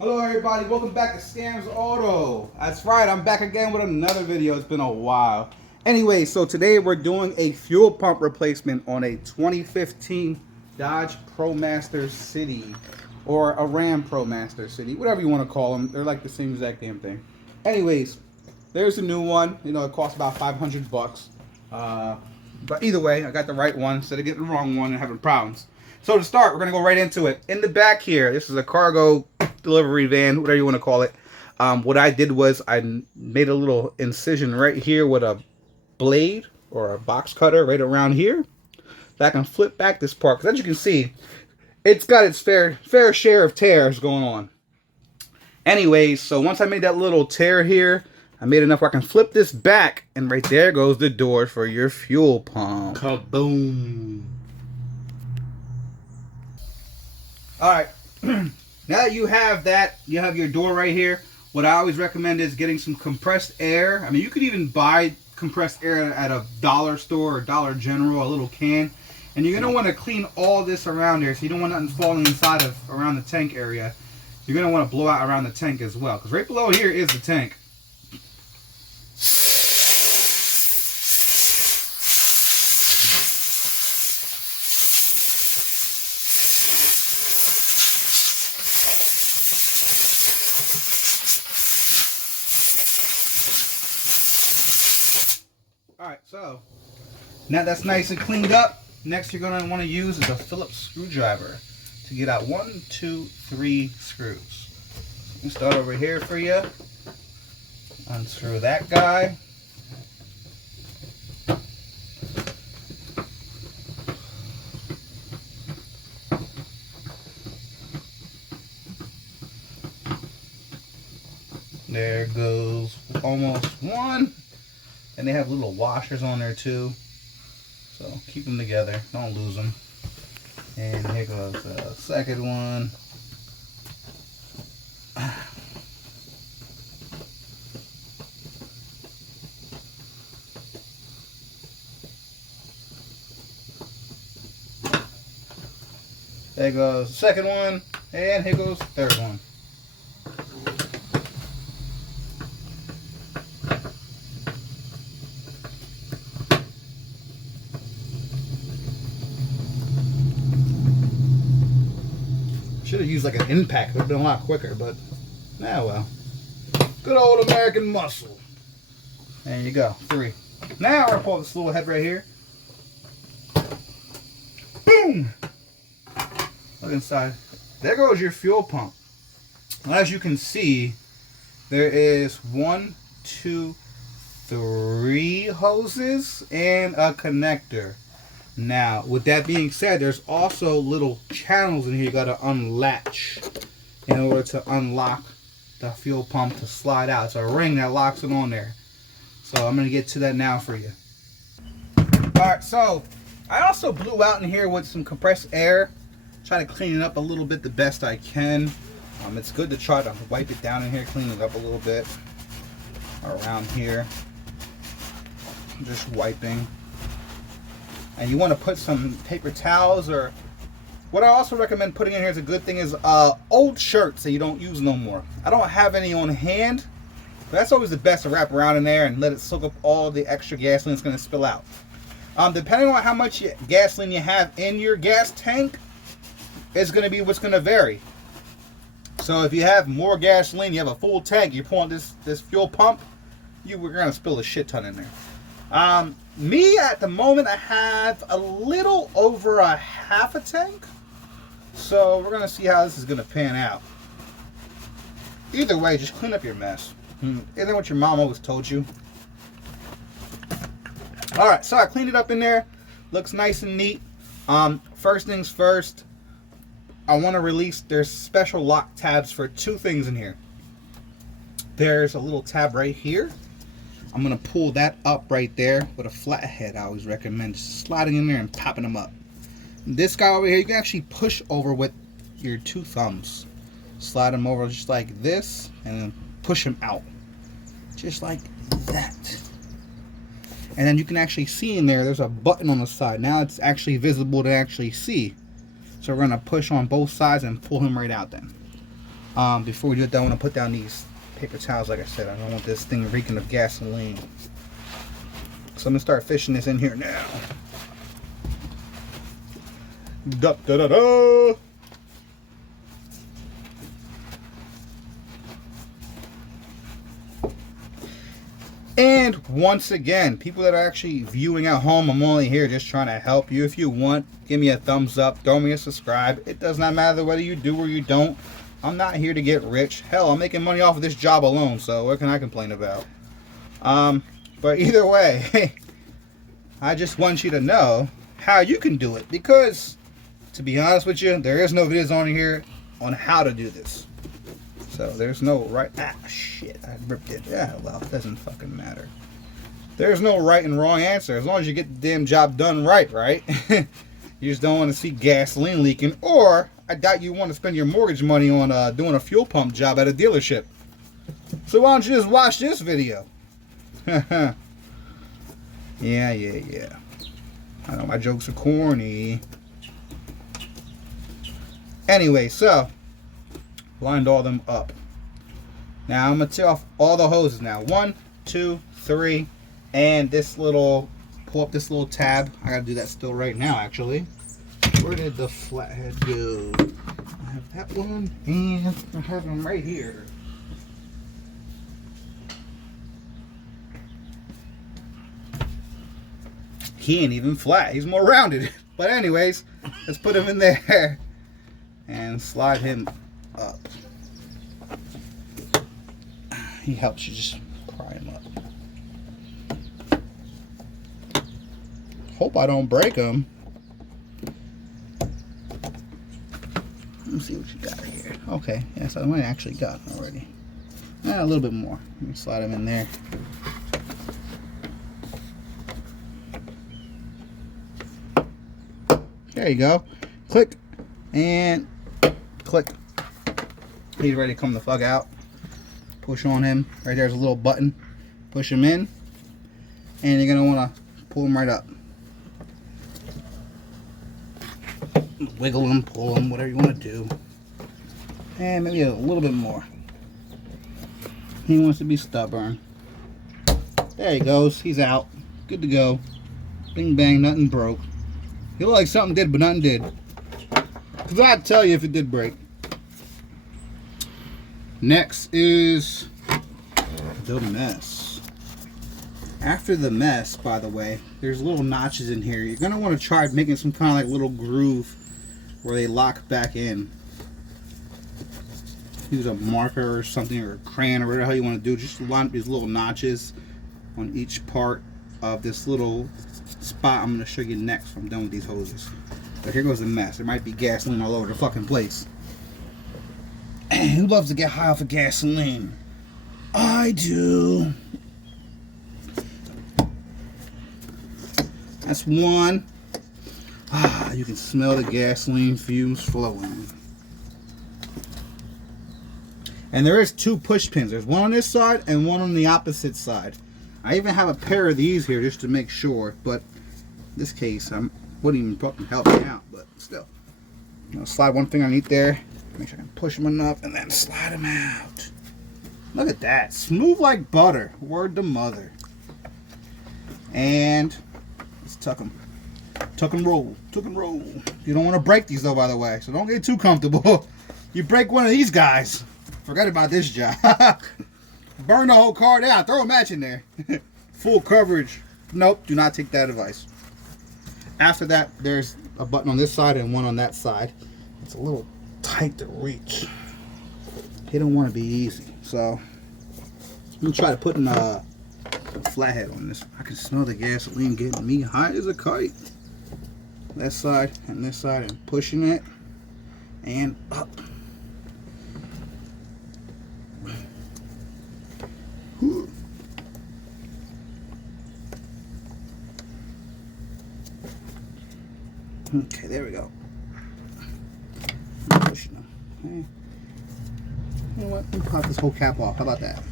Hello everybody, welcome back to Scams Auto. That's right, I'm back again with another video. It's been a while. Anyway, so today we're doing a fuel pump replacement on a 2015 Dodge Promaster City, or a Ram Promaster City, whatever you want to call them. They're like the same exact damn thing. Anyways, there's a new one. You know, it costs about 500 bucks. But either way, I got the right one instead of getting the wrong one and having problems. So to start, we're going to go right into it. In the back here, this is a cargo delivery van, whatever you want to call it. What I did was I made a little incision right here with a blade or a box cutter right around here. So I can flip back this part. Because as you can see, it's got its fair share of tears going on. Anyways, so once I made that little tear here, I made enough where I can flip this back. And right there goes the door for your fuel pump. Kaboom. Alright, now that you have your door right here, what I always recommend is getting some compressed air. I mean, you could even buy compressed air at a dollar store or Dollar General, a little can. And you're going to want to clean all this around there so you don't want nothing falling inside of around the tank area. You're going to want to blow out around the tank as well, because right below here is the tank. Alright, so now that's nice and cleaned up, next you're going to want to use is a Phillips screwdriver to get out 1, 2, 3 screws. So we start over here for you. Unscrew that guy. There goes almost one. And they have little washers on there too. So keep them together. Don't lose them. And here goes the second one. There goes the second one. And here goes the third one. Should have used like an impact. It would have been a lot quicker, but nah, well. Good old American muscle. There you go. 3. Now we're gonna pull this little head right here. Boom! Look inside. There goes your fuel pump. And as you can see, there is 1, 2, 3 hoses and a connector. Now, with that being said, there's also little channels in here you got to unlatch in order to unlock the fuel pump to slide out. It's a ring that locks it on there. So I'm going to get to that now for you. Alright, so I also blew out in here with some compressed air. Try to clean it up a little bit the best I can. It's good to try to wipe it down in here, clean it up a little bit around here. Just wiping. And you want to put some paper towels, or what I also recommend putting in here is a good thing is old shirts that you don't use no more. I don't have any on hand, but that's always the best to wrap around in there and let it soak up all the extra gasoline that's going to spill out. Depending on how much gasoline you have in your gas tank is going to be what's going to vary. So if you have more gasoline, you have a full tank, you're pulling this fuel pump, we're going to spill a shit ton in there. Me, at the moment, I have a little over a half a tank. So we're going to see how this is going to pan out. Either way, just clean up your mess. Isn't that what your mom always told you? Alright, so I cleaned it up in there. Looks nice and neat. First things first, I want to release, there's special lock tabs for 2 things in here. There's a little tab right here. I'm going to pull that up right there with a flat head. I always recommend just sliding in there and popping them up. This guy over here, you can actually push over with your 2 thumbs. Slide them over just like this and then push them out. Just like that. And then you can actually see in there's a button on the side. Now it's actually visible to actually see. So we're going to push on both sides and pull him right out then. Before we do it, I want to put down these paper towels. Like I said, I don't want this thing reeking of gasoline. So I'm gonna start fishing this in here now. Da da da da. And once again, people that are actually viewing at home, I'm only here just trying to help you. If you want, give me a thumbs up, throw me a subscribe. It does not matter whether you do or you don't. I'm not here to get rich. Hell, I'm making money off of this job alone, so what can I complain about? But either way, I just want you to know how you can do it. Because, to be honest with you, there is no videos on here on how to do this. So there's no right. Ah, shit, I ripped it. Yeah, well, it doesn't fucking matter. There's no right and wrong answer as long as you get the damn job done right, right? You just don't want to see gasoline leaking, or I doubt you want to spend your mortgage money on doing a fuel pump job at a dealership. So why don't you just watch this video? Yeah. I know my jokes are corny. Anyway, so lined all them up. Now I'm gonna tear off all the hoses now. 1, 2, 3, and this little, pull up this little tab. I gotta do that still right now, actually. Where did the flathead go? I have that one, and I have them right here. He ain't even flat, he's more rounded. But anyways, let's put him in there and slide him up. He helps you just pry him up. Hope I don't break him. Let me see what you got here. Okay, yes, I might actually got already. A little bit more. Let me slide him in there. There you go. Click and click. He's ready to come the fuck out. Push on him. Right there's a little button. Push him in. And you're going to want to pull him right up. Wiggle him, pull him, whatever you want to do. And maybe a little bit more. He wants to be stubborn. There he goes. He's out. Good to go. Bing bang, nothing broke. He looked like something did, but nothing did. Because I'd tell you if it did break. Next is the mess. After the mess, by the way, there's little notches in here. You're going to want to try making some kind of like little groove where they lock back in. Use a marker or something, or a crayon, or whatever the hell you want to do. Just line up these little notches on each part of this little spot I'm going to show you next when I'm done with these hoses. But here goes the mess. There might be gasoline all over the fucking place. Who loves to get high off of gasoline? I do. That's one. Ah, you can smell the gasoline fumes flowing. And there is 2 push pins. There's one on this side and one on the opposite side. I even have a pair of these here just to make sure, but in this case, I wouldn't even fucking help me out, but still. I'm gonna slide one thing underneath there, make sure I can push them enough, and then slide them out. Look at that, smooth like butter. Word to mother. And let's tuck them. Tuck and roll, tuck and roll. You don't want to break these though, by the way, so don't get too comfortable. You break one of these guys, forget about this job. Burn the whole car down. Throw a match in there. Full coverage. Nope, do not take that advice. After that, there's a button on this side and one on that side. It's a little tight to reach. You don't want to be easy. So, I'm going to try to put a flathead on this. I can smell the gasoline getting me high as a kite. That side and this side, and pushing it. And up. Okay, there we go. I'm pushing them. Okay. You know what? Let me pop this whole cap off. How about that?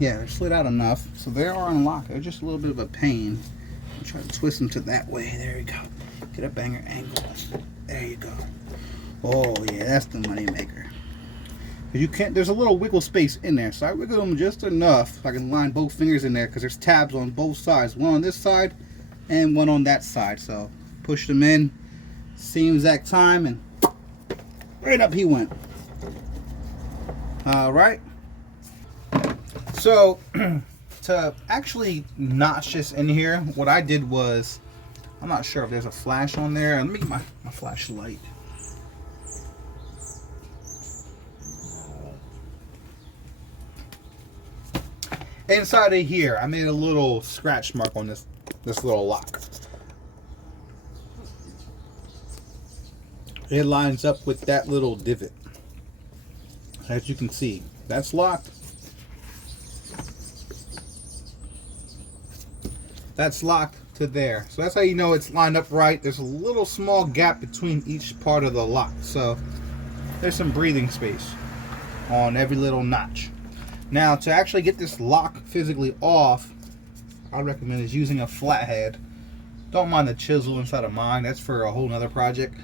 Yeah, they're slid out enough, so they are unlocked. They're just a little bit of a pain. I'll try to twist them to that way. There you go. Get a banger angle. There you go. Oh yeah, that's the money maker. You can't. There's a little wiggle space in there, so I wiggle them just enough so I can line both fingers in there because there's tabs on both sides. One on this side and one on that side. So push them in, same exact time, and right up he went. All right. So to actually notch this in here, what I did was, I'm not sure if there's a flash on there. Let me get my flashlight. Inside of here, I made a little scratch mark on this little lock. It lines up with that little divot. As you can see, that's locked. That's locked to there. So that's how you know it's lined up right. There's a little small gap between each part of the lock. So there's some breathing space on every little notch. Now, to actually get this lock physically off, I recommend is using a flathead. Don't mind the chisel inside of mine. That's for a whole nother project.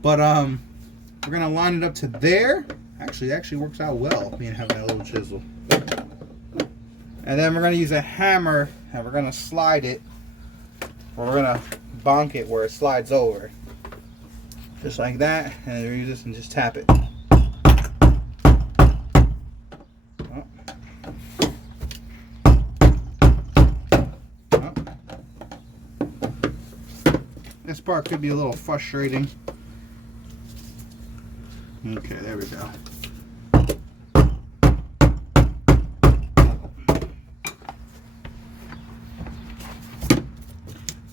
But we're gonna line it up to there. Actually, it actually works out well, me and having that little chisel. And then we're gonna use a hammer and we're gonna slide it, or we're gonna bonk it where it slides over, just like that. And then use this and just tap it. This part could be a little frustrating. Okay, there we go.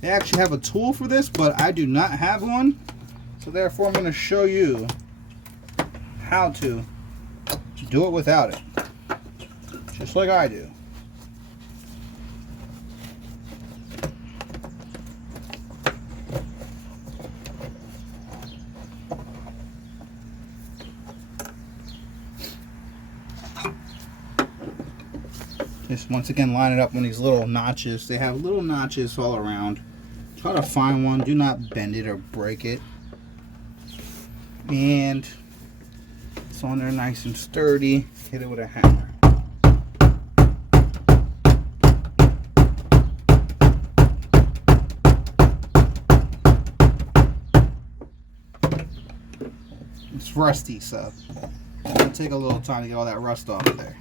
They actually have a tool for this, but I do not have one. So therefore I'm going to show you how to do it without it. Just like I do. Just once again line it up on these little notches. They have little notches all around. Try to find one. Do not bend it or break it. And it's on there nice and sturdy. Hit it with a hammer. It's rusty, so it'll take a little time to get all that rust off of there.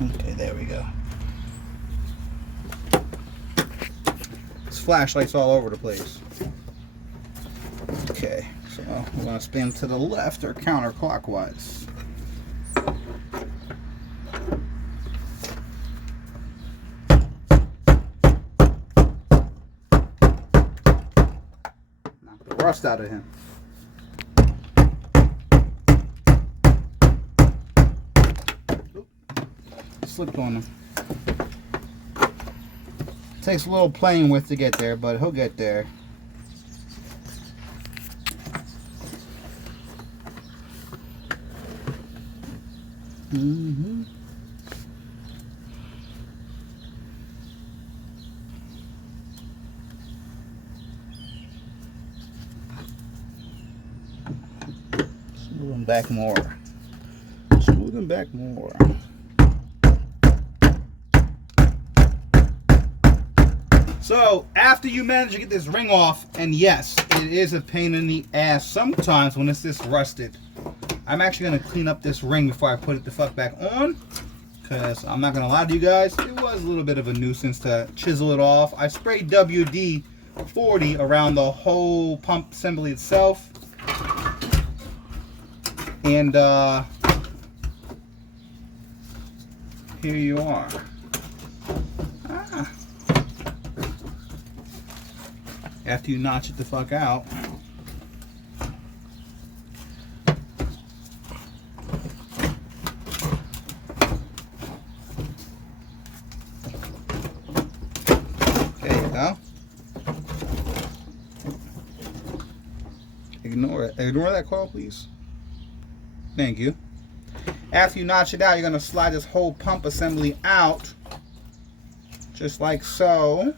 Okay, there we go. This flashlight's all over the place. Okay, so we're going to spin to the left or counterclockwise. Knock the rust out of him. Slipped on him. Takes a little playing with to get there, but he'll get there. Mm-hmm. Smooth him back more. Smooth him back more. So after you manage to get this ring off, and yes, it is a pain in the ass sometimes when it's this rusted. I'm actually going to clean up this ring before I put it the fuck back on, because I'm not going to lie to you guys, it was a little bit of a nuisance to chisel it off. I sprayed WD-40 around the whole pump assembly itself, and here you are. After you notch it the fuck out, Ignore it. Ignore that coil, please. Thank you. After you notch it out, you're going to slide this whole pump assembly out. Just like so.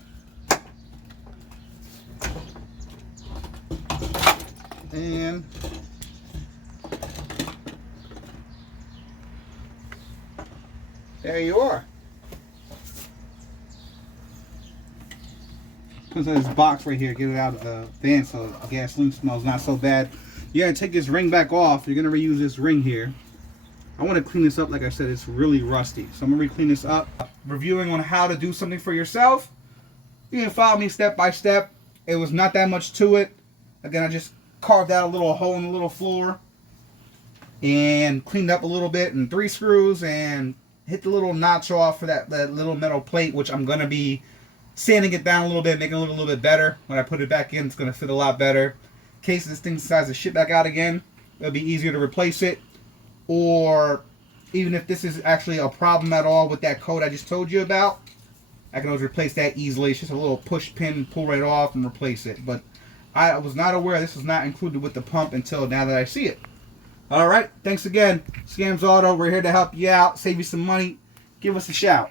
And there you are. Put this box right here, get it out of the van so the gasoline smells not so bad. You're going to take this ring back off. You're going to reuse this ring here. I want to clean this up. Like I said, it's really rusty. So I'm going to re-clean this up. Reviewing on how to do something for yourself. You can follow me step by step. It was not that much to it. Again, I just carved out a little hole in the little floor. And cleaned up a little bit and 3 screws. And hit the little notch off for that little metal plate, which I'm going to be sanding it down a little bit, making it look a little bit better. When I put it back in, it's going to fit a lot better. In case this thing decides to shit back out again, it'll be easier to replace it. Or even if this is actually a problem at all with that code I just told you about, I can always replace that easily. It's just a little push pin, pull right off and replace it. But I was not aware this was not included with the pump until now that I see it. Alright, thanks again. Scams Auto, we're here to help you out, save you some money. Give us a shout.